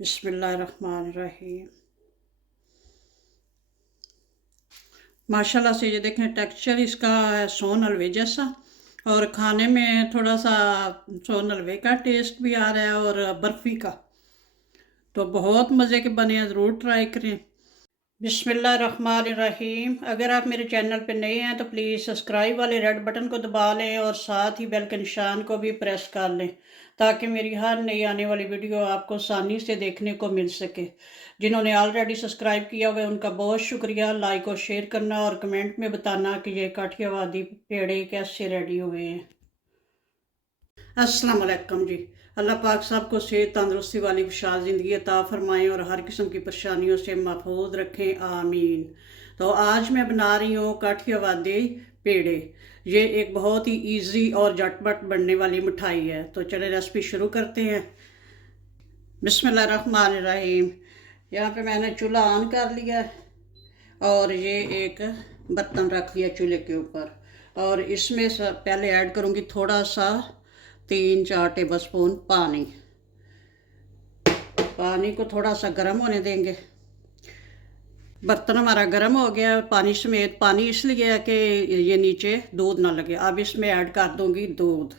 बिस्मिल्लाहिर्रहमानिर्रहीम। माशाल्लाह से ये देखें टेक्सचर इसका है सोन हलवे जैसा, और खाने में थोड़ा सा सोन हलवे का टेस्ट भी आ रहा है और बर्फ़ी का। तो बहुत मज़े के बने हैं, ज़रूर ट्राई करें। बिस्मिल्लाहिर्रहमानिर्रहीम। अगर आप मेरे चैनल पर नए हैं तो प्लीज़ सब्सक्राइब वाले रेड बटन को दबा लें और साथ ही बेल के निशान को भी प्रेस कर लें, ताकि मेरी हर नई आने वाली वीडियो आपको आसानी से देखने को मिल सके। जिन्होंने ऑलरेडी सब्सक्राइब किया हुआ है उनका बहुत शुक्रिया। लाइक और शेयर करना और कमेंट में बताना कि ये काठियावादी पेड़े कैसे रेडी हुए हैं। अस्सलाम वालेकुम जी। अल्लाह पाक सबको सेहत तंदुरुस्ती वाली खुशहाल ज़िंदगी अता फ़रमाएँ और हर किस्म की परेशानियों से महफूज रखें, आमीन। तो आज मैं बना रही हूँ काठियावादी पेड़े। ये एक बहुत ही इजी और झटपट बनने वाली मिठाई है। तो चले रेसिपी शुरू करते हैं। बिस्मिल्लाहिर्रहमानिर्रहीम। यहाँ पे मैंने चूल्हा ऑन कर लिया है और ये एक बर्तन रख लिया चूल्हे के ऊपर, और इसमें पहले ऐड करूँगी थोड़ा सा 3-4 टेबल स्पून पानी। पानी को थोड़ा सा गर्म होने देंगे। बर्तन हमारा गर्म हो गया पानी समेत। पानी इसलिए है कि ये नीचे दूध ना लगे। अब इसमें ऐड कर दूंगी दूध।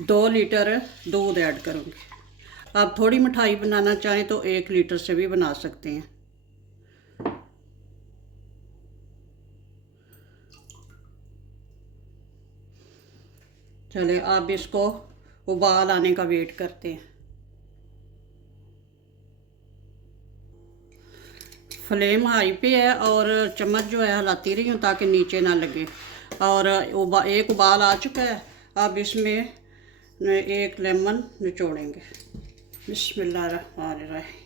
दो लीटर दूध ऐड करूंगी। आप थोड़ी मिठाई बनाना चाहें तो 1 लीटर से भी बना सकते हैं। चले अब इसको उबाल आने का वेट करते हैं। फ्लेम हाई पे है और चम्मच जो है हिलाती रही हूँ ताकि नीचे ना लगे। और एक उबाल आ चुका है। अब इसमें 1 लेमन निचोड़ेंगे। बिस्मिल्लाहिर्रहमानिर्रहीम।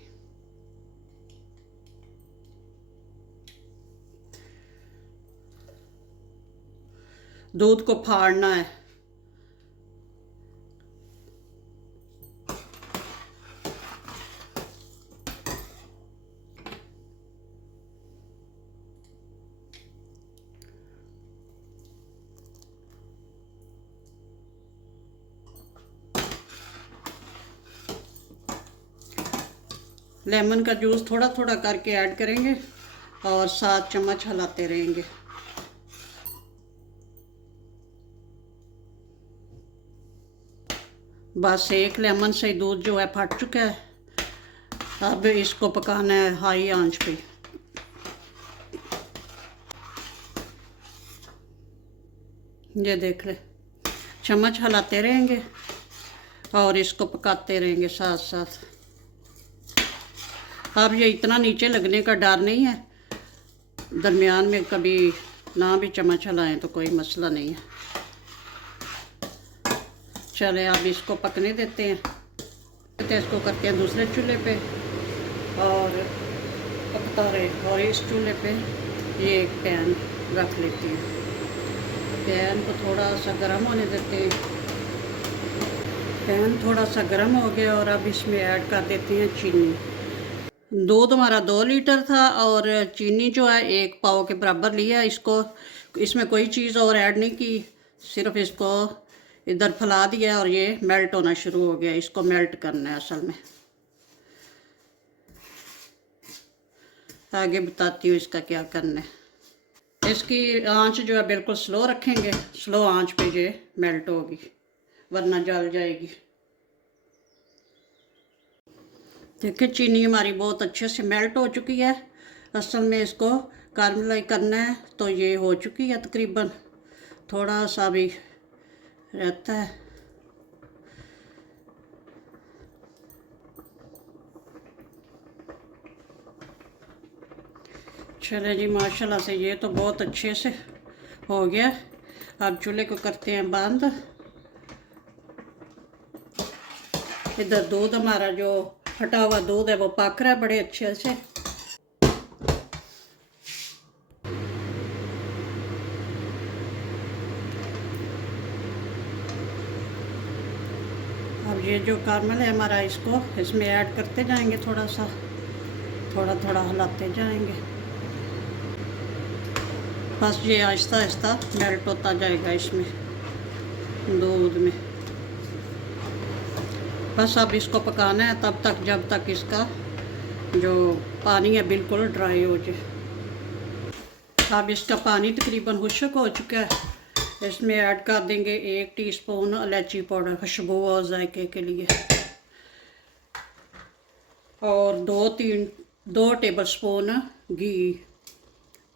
दूध को फाड़ना है। लेमन का जूस थोड़ा थोड़ा करके ऐड करेंगे और 7 चम्मच हिलाते रहेंगे। बस 1 लेमन से दूध जो है फट चुका है। अब इसको पकाना है हाई आंच पे। ये देख ले, चम्मच हिलाते रहेंगे और इसको पकाते रहेंगे साथ साथ। अब ये इतना नीचे लगने का डर नहीं है। दरमियान में कभी ना भी चम्मच हिलाएं तो कोई मसला नहीं है। चले अब इसको पकने देते हैं। तो इसको करते हैं दूसरे चूल्हे पे और पकता रहे। और इस चूल्हे पे ये एक पैन रख लेती हूँ। पैन को थोड़ा सा गर्म होने देते हैं। पैन थोड़ा सा गर्म हो गया और अब इसमें ऐड कर देते हैं चीनी। दूध हमारा 2 लीटर था और चीनी जो है 1 पाव के बराबर लिया। इसमें कोई चीज़ और ऐड नहीं की, सिर्फ इसको इधर फैला दिया और ये मेल्ट होना शुरू हो गया। इसको मेल्ट करना है असल में। आगे बताती हूँ इसका क्या करना है। इसकी आंच जो है बिल्कुल स्लो रखेंगे। स्लो आंच पे ये मेल्ट होगी, वरना जल जाएगी। देखिए चीनी हमारी बहुत अच्छे से मेल्ट हो चुकी है। असल में इसको कैरमलाइज करना है तो ये हो चुकी है तकरीबन। थोड़ा सा भी रहता है। चले जी, माशाल्लाह से ये तो बहुत अच्छे से हो गया। अब चूल्हे को करते हैं बंद। इधर दूध हमारा जो फटा हुआ दूध है वो पक रहा है बड़े अच्छे से। अब ये जो कैरमल है हमारा, इसमें ऐड करते जाएंगे। थोड़ा थोड़ा हिलाते जाएंगे। बस ये आहिस्ता आहिस्ता मेल्ट होता जाएगा इसमें। दूध में। बस अब इसको पकाना है तब तक जब तक इसका जो पानी है बिल्कुल ड्राई हो जाए। अब इसका पानी तकरीबन खुश्क हो चुका है। इसमें ऐड कर देंगे 1 टीस्पून इलायची पाउडर खुशबू और जायके के लिए, और 2 टेबल स्पून घी,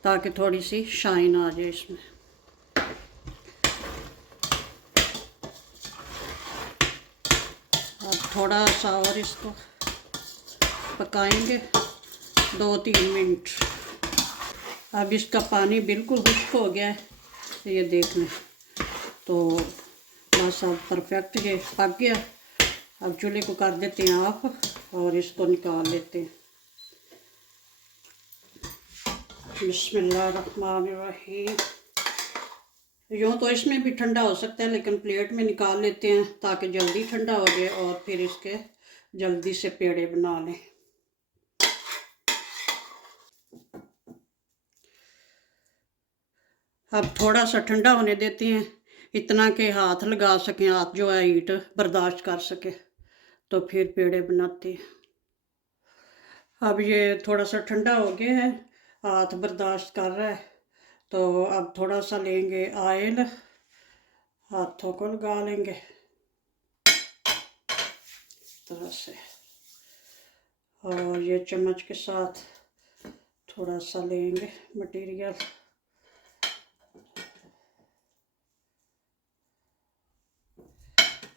ताकि थोड़ी सी शाइन आ जाए इसमें। अब थोड़ा सा और इसको पकाएंगे 2-3 मिनट। अब इसका पानी बिल्कुल खुश्क हो गया है, ये देख लें। तो बस अब परफेक्ट ये पक गया। अब चूल्हे को कर देते हैं ऑफ और इसको निकाल लेते हैं। बिस्मिल्लाहिर्रहमानिर्रहीम। यूँ तो इसमें भी ठंडा हो सकता है, लेकिन प्लेट में निकाल लेते हैं ताकि जल्दी ठंडा हो जाए और फिर इसके जल्दी से पेड़े बना लें। अब थोड़ा सा ठंडा होने देते हैं, इतना कि हाथ लगा सकें, हाथ जो है हीट बर्दाश्त कर सके, तो फिर पेड़े बनाते हैं। अब ये थोड़ा सा ठंडा हो गया है, हाथ बर्दाश्त कर रहा है, तो अब थोड़ा सा लेंगे ऑयल, हाथों को लगा लेंगे इस तरह से, और ये चम्मच के साथ थोड़ा सा लेंगे मटेरियल।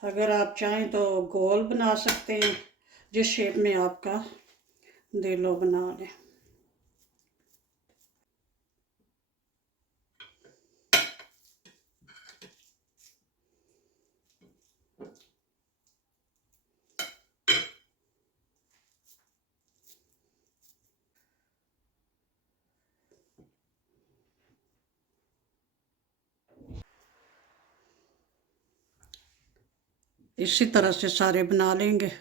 अगर आप चाहें तो गोल बना सकते हैं, जिस शेप में आपका दिल हो बना लें। इसी तरह से सारे बना लेंगे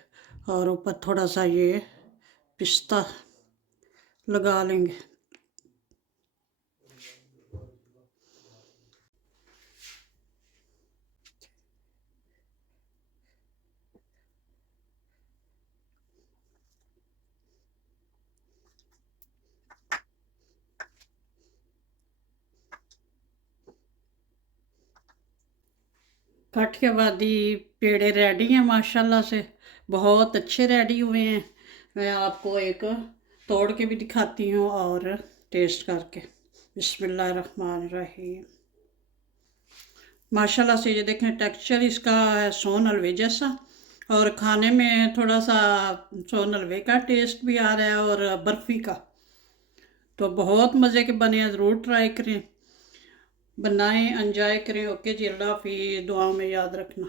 और ऊपर थोड़ा सा ये पिस्ता लगा लेंगे। कट के बाद ही पेड़े रेडी हैं माशाल्लाह से, बहुत अच्छे रेडी हुए हैं। मैं आपको एक तोड़ के भी दिखाती हूँ और टेस्ट करके। बिस्मिल्लाहिर्रहमानिर्रहीम। माशाल्लाह से ये देखें टेक्सचर इसका है सोन हलवे जैसा, और खाने में थोड़ा सा सोन हलवे का टेस्ट भी आ रहा है और बर्फ़ी का। तो बहुत मज़े के बने हैं, ज़रूर ट्राई करें, बनाएं, एंजॉय करें। ओके जी, अल्लाह हाफिज़, दुआओं में याद रखना।